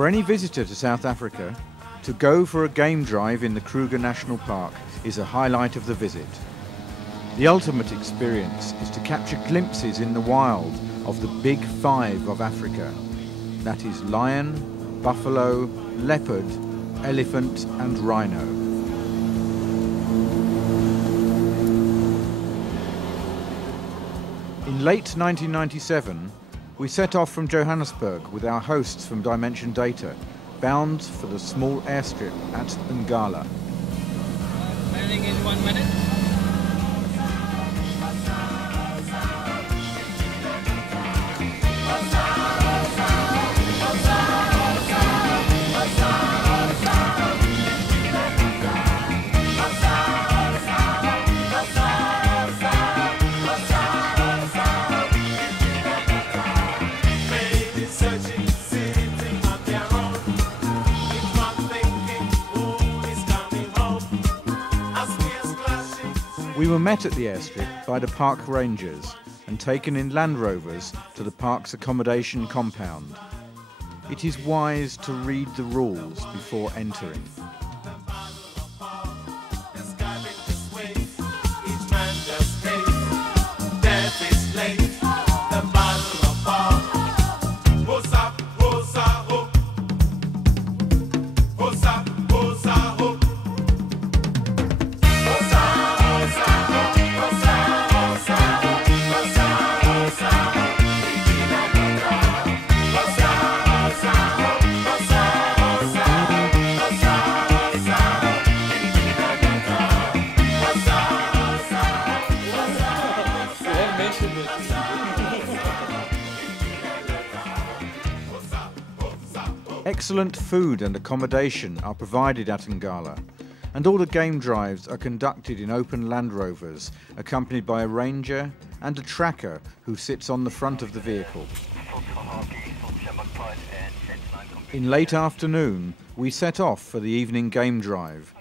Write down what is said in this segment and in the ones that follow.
For any visitor to South Africa, to go for a game drive in the Kruger National Park is a highlight of the visit. The ultimate experience is to capture glimpses in the wild of the big five of Africa. That is lion, buffalo, leopard, elephant and rhino. In late 1997, we set off from Johannesburg with our hosts from Dimension Data, bound for the small airstrip at Ngala. Landing in 1 minute. We were met at the airstrip by the park rangers and taken in Land Rovers to the park's accommodation compound. It is wise to read the rules before entering. Excellent food and accommodation are provided at Ngala, and all the game drives are conducted in open Land Rovers, accompanied by a ranger and a tracker who sits on the front of the vehicle. In late afternoon, we set off for the evening game drive,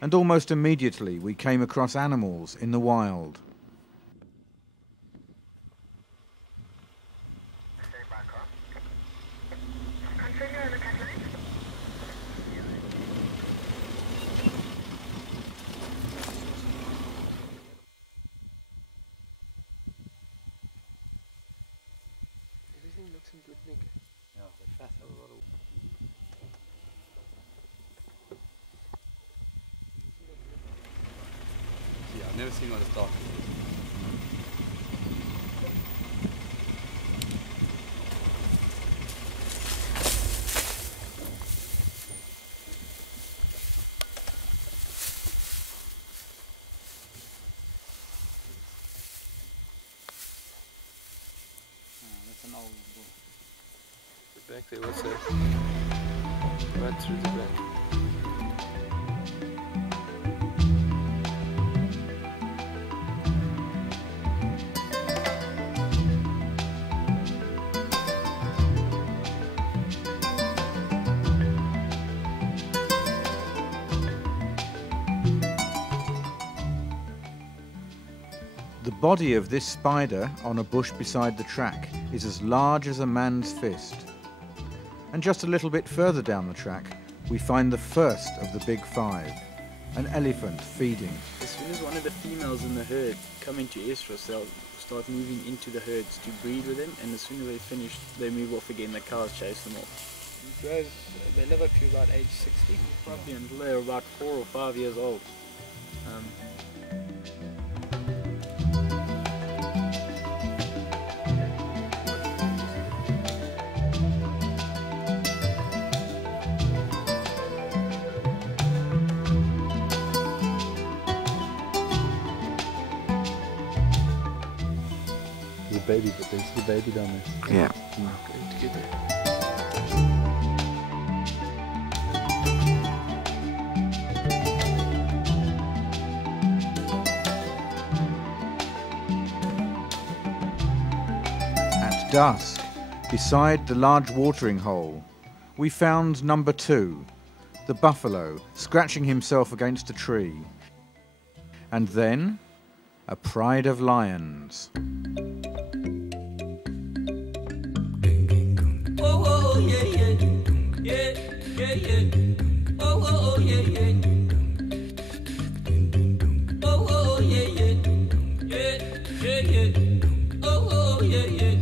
and almost immediately we came across animals in the wild. Everything looks in good nick. Yeah, they're fat. Have a lot of... Yeah, I've never seen one as dark as this. That's an old bull. The back there, what's that? Right through the back. The body of this spider on a bush beside the track is as large as a man's fist. And just a little bit further down the track, we find the first of the big five, an elephant feeding. As soon as one of the females in the herd come into estrus, they'll start moving into the herds to breed with them, and as soon as they finish, they move off again. The cows chase them off. These guys, they live up to about age 60. Probably until they're about 4 or 5 years old. The baby, but there's the baby down there. Yeah. Going to get there. At dusk, beside the large watering hole, we found number 2, the buffalo, scratching himself against a tree. And then, a pride of lions. Oh, yeah, yeah, yeah. yeah. Oh, oh, oh, yeah, yeah. Oh, oh, yeah, yeah. Yeah, yeah, yeah. Oh, oh, yeah, yeah.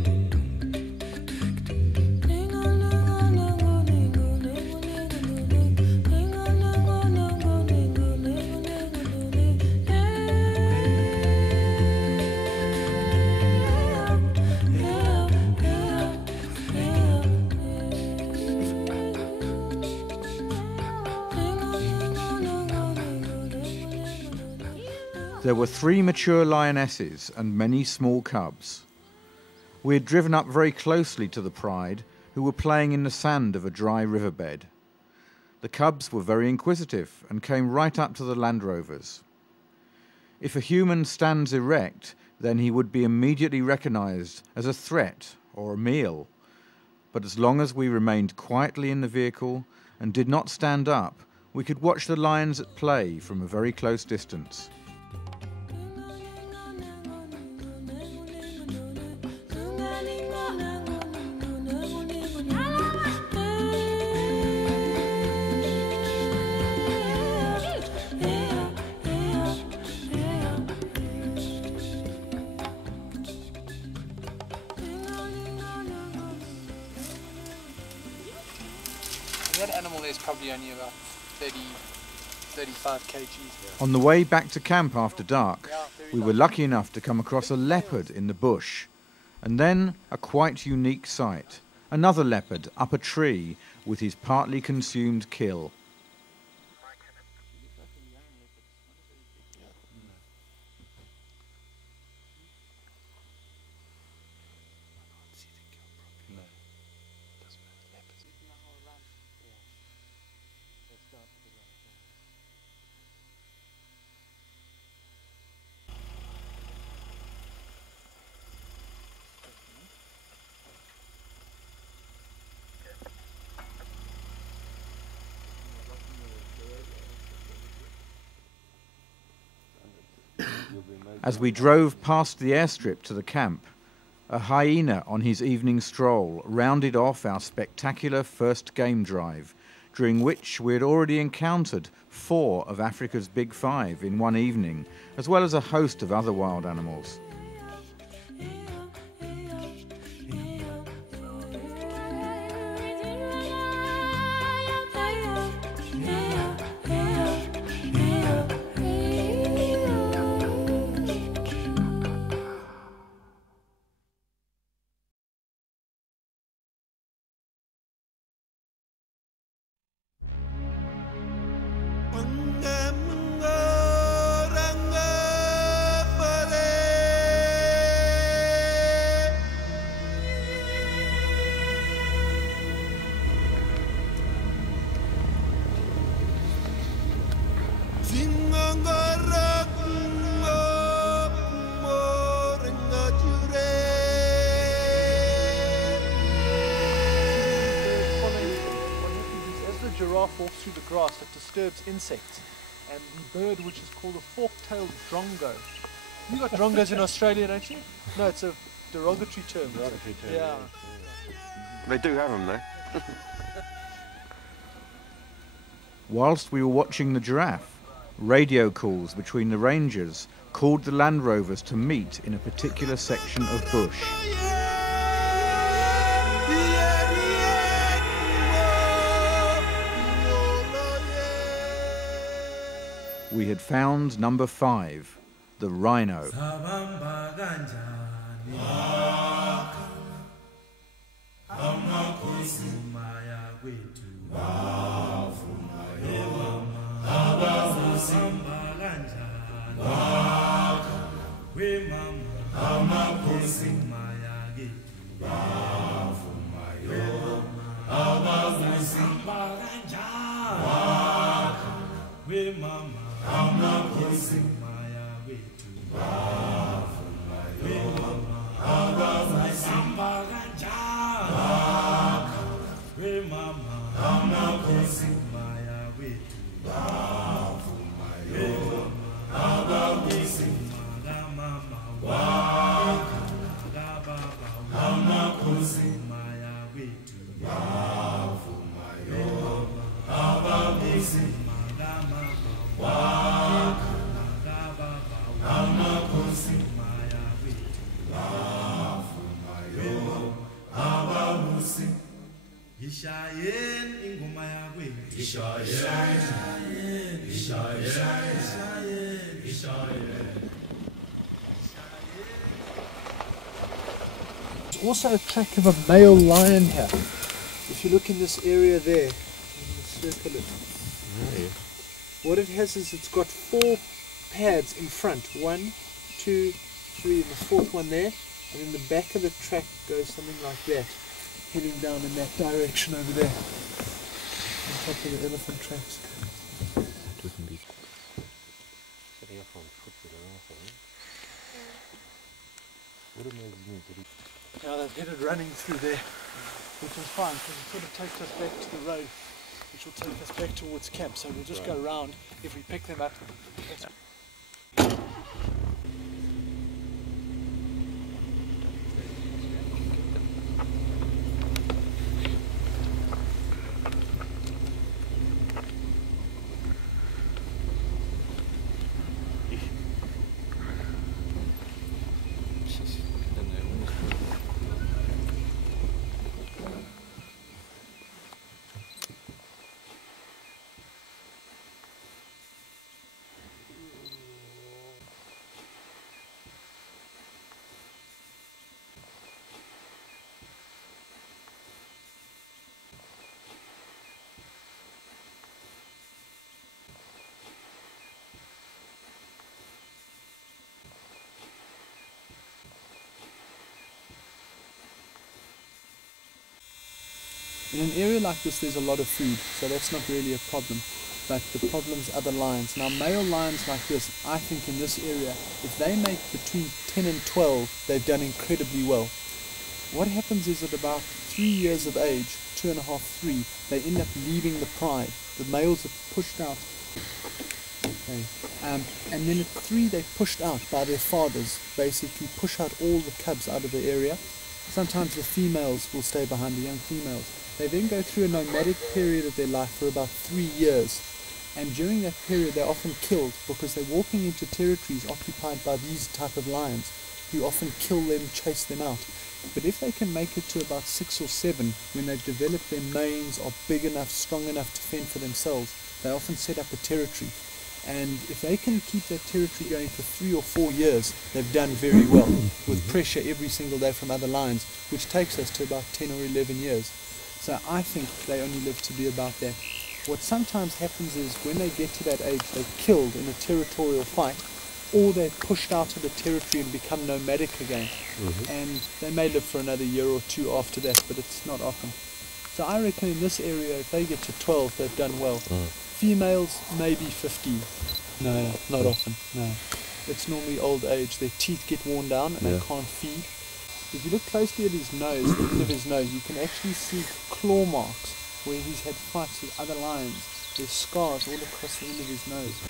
There were 3 mature lionesses and many small cubs. We had driven up very closely to the pride, who were playing in the sand of a dry riverbed. The cubs were very inquisitive and came right up to the Land Rovers. If a human stands erect, then he would be immediately recognized as a threat or a meal. But as long as we remained quietly in the vehicle and did not stand up, we could watch the lions at play from a very close distance. That animal is probably only about 35 kgs. On the way back to camp after dark, we were lucky enough to come across a leopard in the bush, and then a quite unique sight. Another leopard up a tree with his partly consumed kill. As we drove past the airstrip to the camp, a hyena on his evening stroll rounded off our spectacular first game drive, during which we had already encountered 4 of Africa's big 5 in one evening, as well as a host of other wild animals. Giraffe walks through the grass, it disturbs insects, and the bird, which is called a fork-tailed drongo. You got drongos in Australia, don't you? No, it's a derogatory term. Yeah. They do have them though. Whilst we were watching the giraffe, radio calls between the rangers called the Land Rovers to meet in a particular section of bush. We had found number 5, the rhino. There's also a track of a male lion here. If you look in this area there, circle it. What it has is it's got 4 pads in front. 1, 2, 3, and the 4th one there. And then the back of the track goes something like that, heading down in that direction over there. On top of the elephant tracks. Now they've headed running through there, which is fine because it sort of takes us back to the road, which will take us back towards camp. So we'll just go around. If we pick them up, in an area like this there's a lot of food, so that's not really a problem. But the problem's other lions. Now male lions like this, I think in this area, if they make between 10 and 12, they've done incredibly well. What happens is at about 3 years of age, 2.5, 3, they end up leaving the pride. The males are pushed out. Okay. And then at 3 they're pushed out by their fathers, basically push out all the cubs out of the area. Sometimes the females will stay behind, the young females. They then go through a nomadic period of their life for about 3 years. And during that period they're often killed because they're walking into territories occupied by these type of lions who often kill them, chase them out. But if they can make it to about 6 or 7, when they've developed their manes, are big enough, strong enough to fend for themselves, they often set up a territory. And if they can keep that territory going for 3 or 4 years, they've done very well, with pressure every single day from other lions, which takes us to about 10 or 11 years. So I think they only live to be about that. What sometimes happens is when they get to that age, they're killed in a territorial fight, or they're pushed out of the territory and become nomadic again. And they may live for another year or 2 after that, but it's not often. So I reckon in this area, if they get to 12, they've done well. Females, maybe 15. No, not often, no. It's normally old age. Their teeth get worn down and they can't feed. If you look closely at his nose, the end of his nose, you can actually see claw marks where he's had fights with other lions. There's scars all across the end of his nose.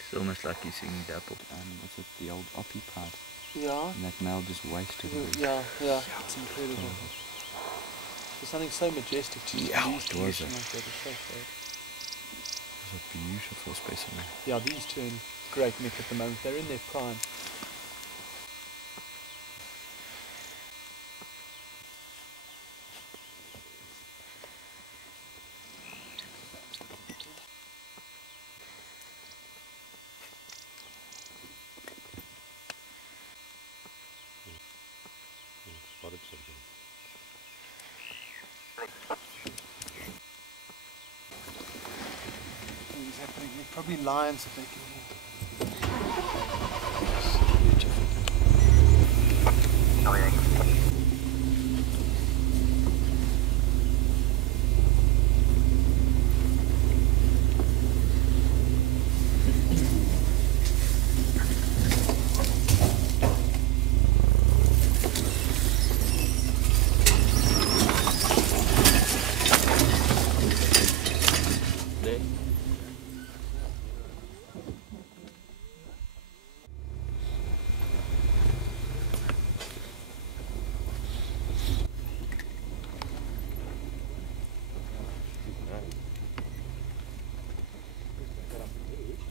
It's almost like you're seeing Dapple. What's it, the old Oppie part? Yeah. And that male just wasted it. Yeah, it's incredible. There's something so majestic to these was it? like that. It's so sad. It's a beautiful specimen. Yeah, these two in great nick at the moment. They're in their prime. Things happening. There are probably lions that they can hear.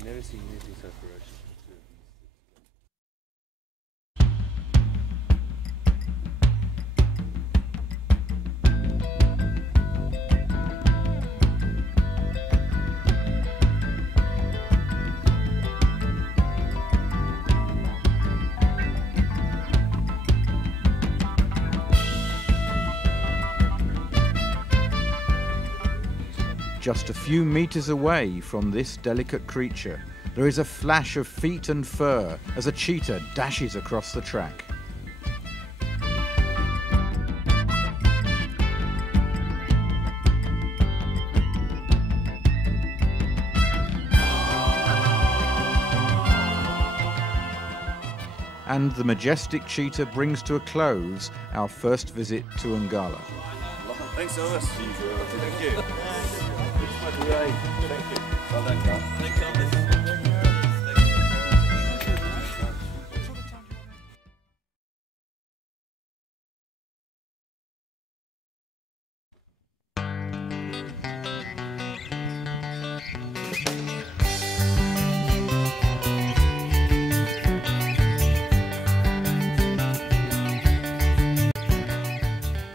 Never seen anything so ferocious. just a few meters away from this delicate creature, there is a flash of feet and fur as a cheetah dashes across the track. And the majestic cheetah brings to a close our first visit to Ngala. Thanks, Elvis. Thank you. Thank you. Well done, Carl. Thanks, Elvis.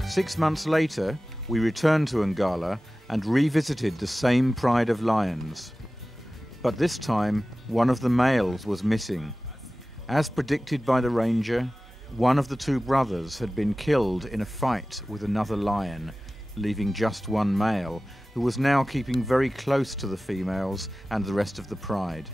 6 months later, we returned to Ngala and revisited the same pride of lions. But this time, one of the males was missing. As predicted by the ranger, one of the two brothers had been killed in a fight with another lion, leaving just one male, who was now keeping very close to the females and the rest of the pride.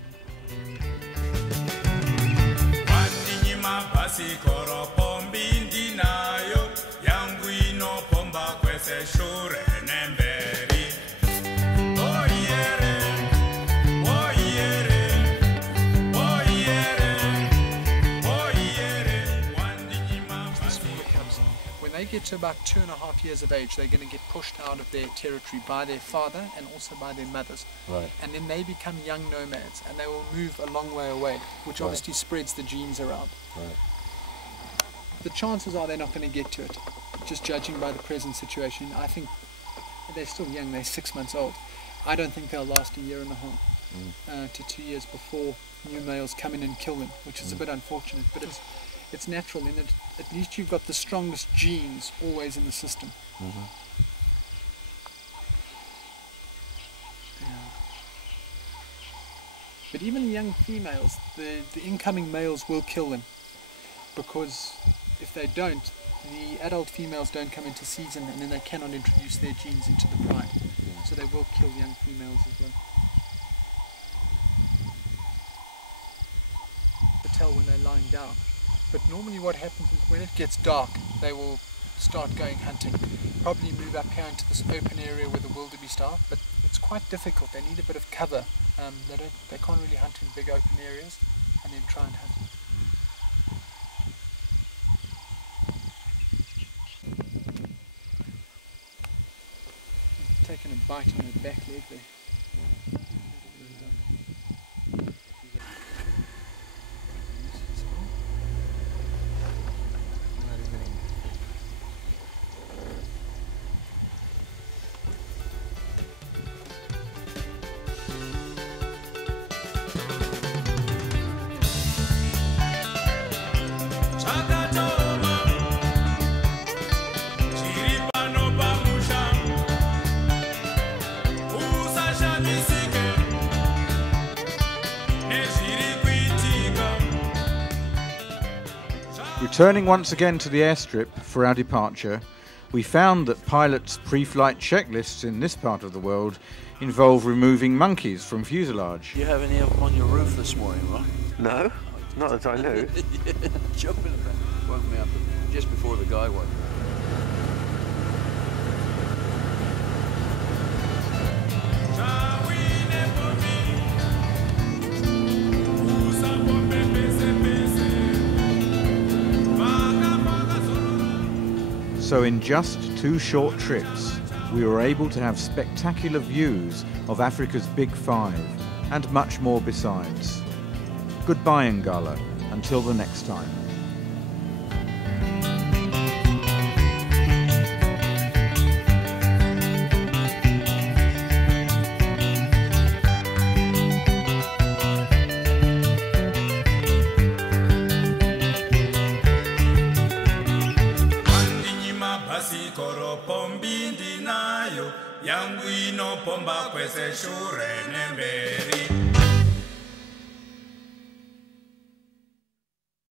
When they get to about 2.5 years of age, they're going to get pushed out of their territory by their father and also by their mothers. Right. And then they become young nomads and they will move a long way away, which obviously spreads the genes around. Right. The chances are they're not going to get to it, just judging by the present situation. I think they're still young, they're 6 months old. I don't think they'll last a year and a half to 2 years before new males come in and kill them, which is a bit unfortunate, but it's natural in that at least you've got the strongest genes always in the system. But even young females, the incoming males will kill them, because if they don't, the adult females don't come into season and then they cannot introduce their genes into the pride. So they will kill young females as well. To tell when they're lying down. But normally what happens is when it gets dark, they will start going hunting. Probably move up here into this open area where the wildebeest are, but it's quite difficult. They need a bit of cover. They can't really hunt in big open areas and then try and hunt. He's taken a bite on her back leg there. Returning once again to the airstrip for our departure, we found that pilots' pre-flight checklists in this part of the world involve removing monkeys from fuselage. You have any of them on your roof this morning, right? No, not that I knew. Jumping about. Woke me up just before the guy woke me. So in just 2 short trips, we were able to have spectacular views of Africa's Big Five, and much more besides. Goodbye, Ngala, until the next time. Yangu inopomba kwese shure nemberi